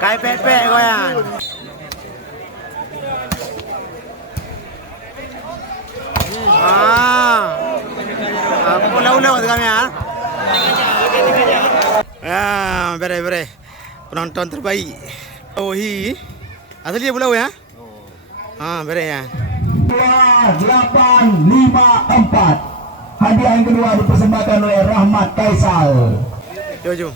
Cái pet pet coi à. Lâu lâu kami ya. Bere. Penonton terbaik. Oh hi. Asli pulau ya? Bere ya. 854. Hadiah yang kedua dipersembahkan oleh Rahmat Kaisal. Jom.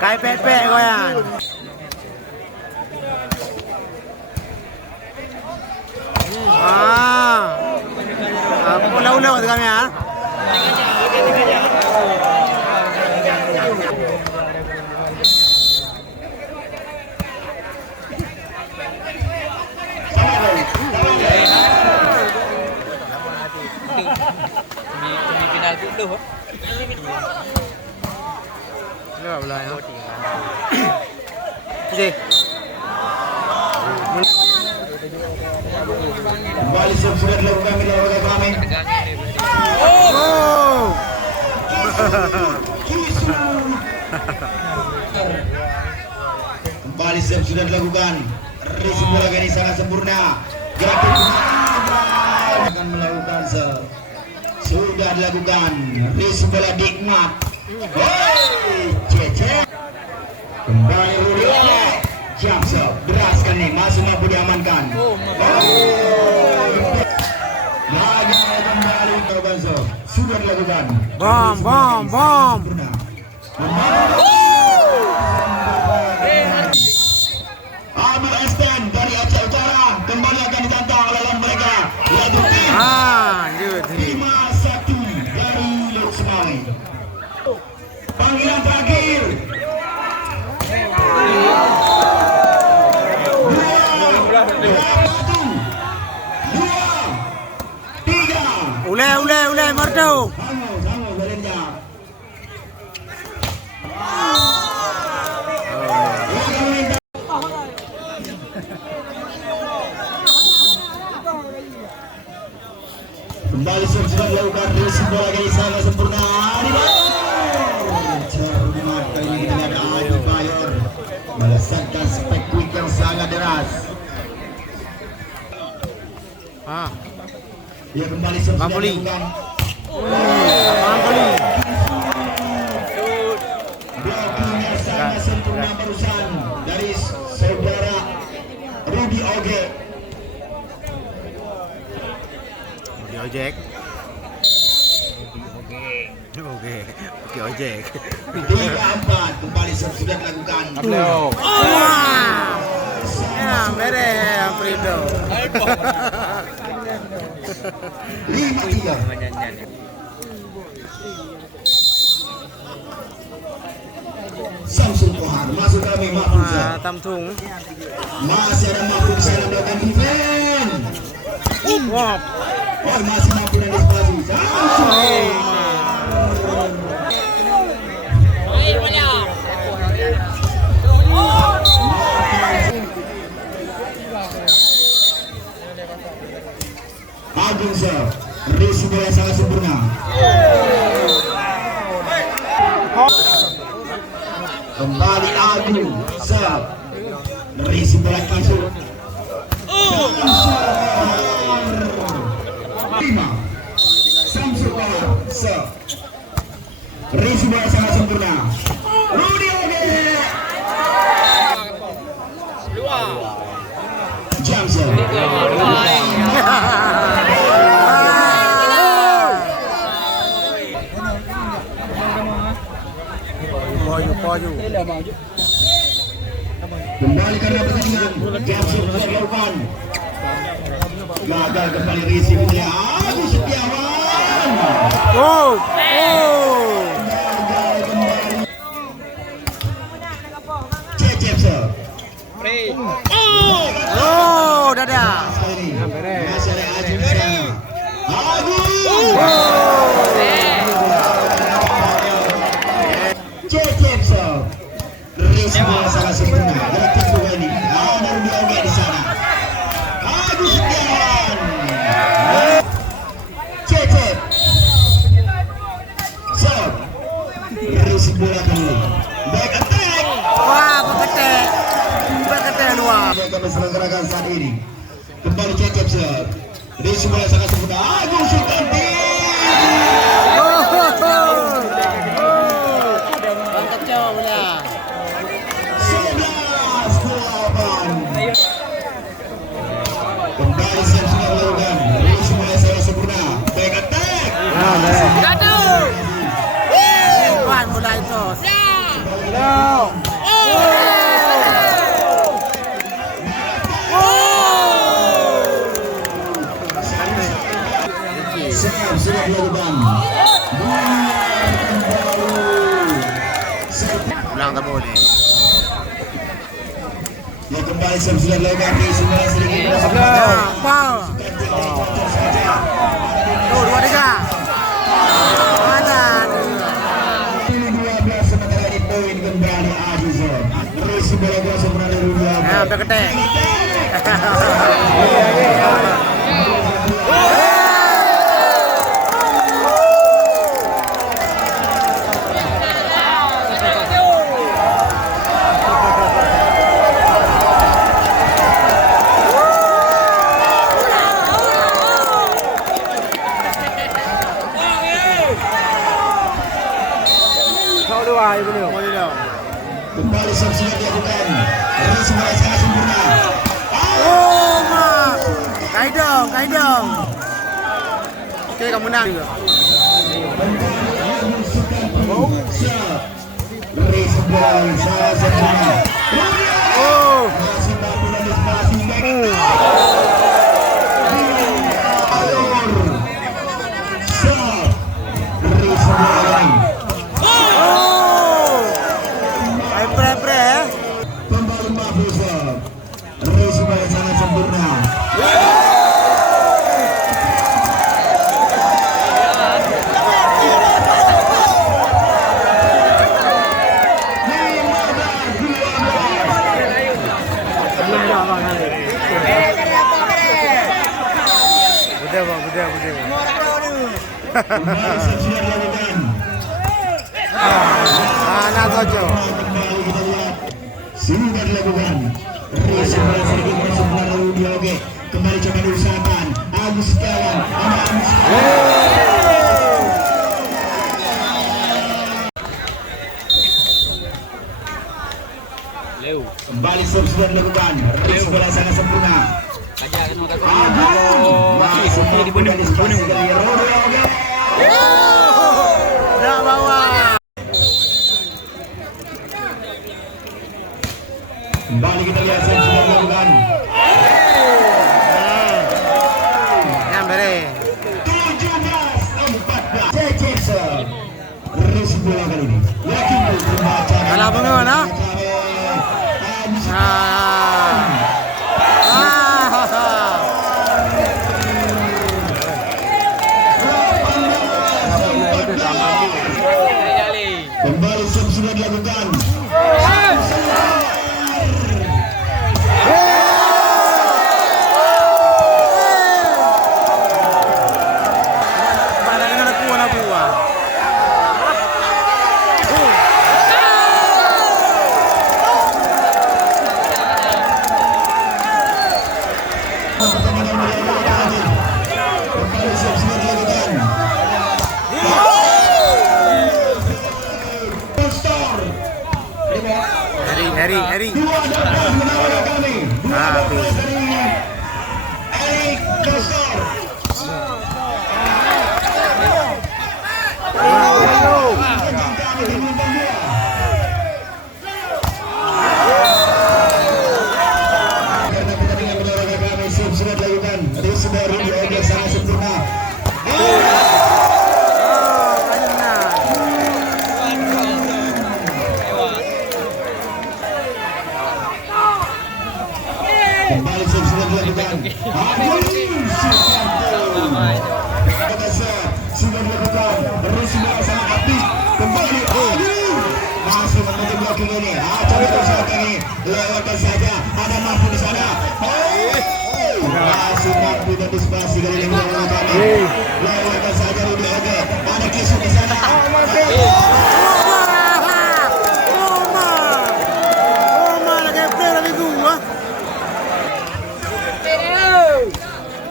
Cái pet pet coi à. Lâu lâu kami ya. Semifinal dulu. Enggak boleh ya. Oke. Kembali sudah dilakukan oleh kami. Kembali sudah dilakukan. Resi bola ini sangat sempurna. Gerakan akan melakukan sudah dilakukan. Resi bola nikmat. Cece. Kembali Rudi. Jamsel beraskan nih, masih mampu diamankan. Lagi kembali ke Banzo. Sudah dilakukan. Bom. Amir Esten dari Aceh Utara kembali akan ditantang oleh lawan mereka. Yaitu tim 5-1 dari Lok Semawi. Panggilan terakhir. Ulai Mardo. Sama balinnya. Kembali sudah dilakukan resi bola kali sangat sempurna. Cermat kali ini dengan Adi Bayor melesatkan spek quick yang sangat deras. Dia kembali sudah dilakukan. Blokingnya sangat sempurna barusan dari saudara Rudy Oge. Ojek. Ojek. 3-4 kembali sudah dilakukan. Ya, bere Aprido. 5-3. Samsul Kohar masuk ke dalam Mahfuz. Tamtung. Masih ada Mahfuz bisa melakukan defense. Wah. Oh, masih mampu dan disipasi. Agung Sir, resi bola sangat sempurna. Kembali Agung Sir, resi bola kisu. Samsul Kohar, Sir, resi bola sangat sempurna. Rudy Oge. Jamsel. Poju. Kembali karena pertandingan Jamsel sudah dilakukan. Gagal kembali resi punya Adi Setiawan. Gagal kembali. Cecep Sir. Dadah. Masih ada Aji di sana. Aji. Resi bola sangat sempurna. Agung Sultan. Mantap jauh bola. 11-8. Kembali siap sudah melakukan. Resi bola sangat sempurna. Back attack. Depan bola itu. Siap sudah melakukan. Ulang tak boleh. Ya kembali siap sudah melakukan. Resi bola sedikit. Foul. Tuh 2-3. Mana? 12 sementara ini poin kembali Azizon. Resi bola kuasa berada di luar. Nah, udah gede. Kembali siap sudah dilakukan. Resi bola sangat sempurna. Oh, mak. Kai dong. Oke, kamu menang juga. Siap. Resi bola sangat sempurna. Oh. Masih mampu antisipasi. Alur. Siap. Resi bola ini. Pre. Kembali Mahfuza. Resi bola sangat sempurna. Udah. Kembali siap sudah dilakukan. Mana Tojo? Kembali kita lihat. Sudah dilakukan. Resi bola sedikit masuk melalui dialog. Kembali coba diusahakan. Agus Setiawan. Agus Leu. kembali siap sudah dilakukan. Resi bola sangat sempurna. Aja kan mau kata. Agung. Masuk mampu antisipasi dari Rodriguez. Udah bawah. Kembali kita lihat siap sudah dilakukan. Yang beri. 17-14. Jackson. Resi bola kali ini. Yakin membaca. Kalah bagaimana? Kembali siap sudah dilakukan. Kembali siap sudah dilakukan. Heri. Dua dapat menawar kami. Dua dapat dari Erik Kostor. Karena pertandingan menawar kami sudah dilakukan. Resi baru di sangat sempurna. Kembali sudah dilakukan. Sudah dilakukan. Resi bola sangat aktif. Kembali. Masih menuju blocking ini. Coba usahakan ini. Lewatkan saja. Ada mampu di sana. Masih mampu antisipasi dari lingkungan kami. Lewatkan saja Rudy Oge. Ada Kisu di sana.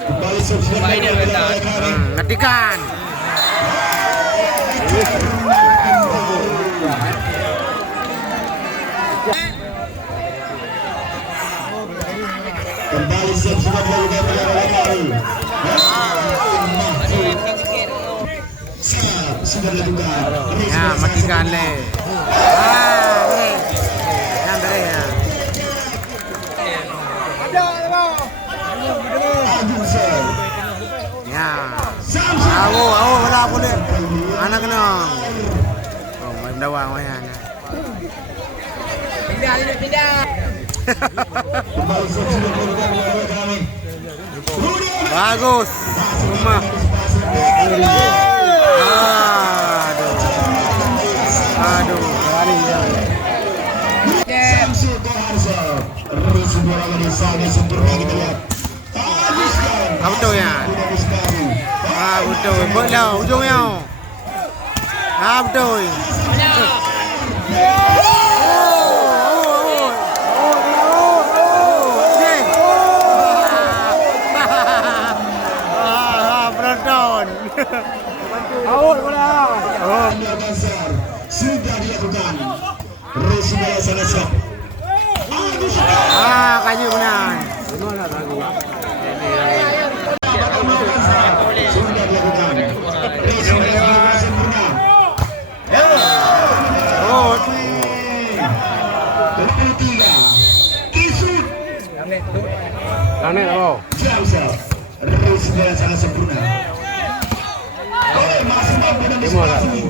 Kembali siap Baik dia benda. Ngetikan. Kembali siap sudah dilakukan penyerangan. Siap sudah dilakukan. Ya, matikan le. Yang bere ya. Ya. Awo wala boleh. Anak kena. Oh, mai mendawang mai anak. Pindah. Kembali siap sudah dilakukan penyerangan kami. Bagus. Rumah. Aduh, kali ya. Samsul Koharso. Terus bola di sana sempurna kita lihat. Betul ya. Betul. Betul ujungnya. Betul. Penonton. Out bola. Dasar sudah dilakukan. Terus bola sana siap. Kayu benar. Sudah dilakukan. Terus bola sempurna. Oh, 23. Isut. aneh loh. Jauh siap. Terus bola sana sempurna. Masih mampu dan disipasi.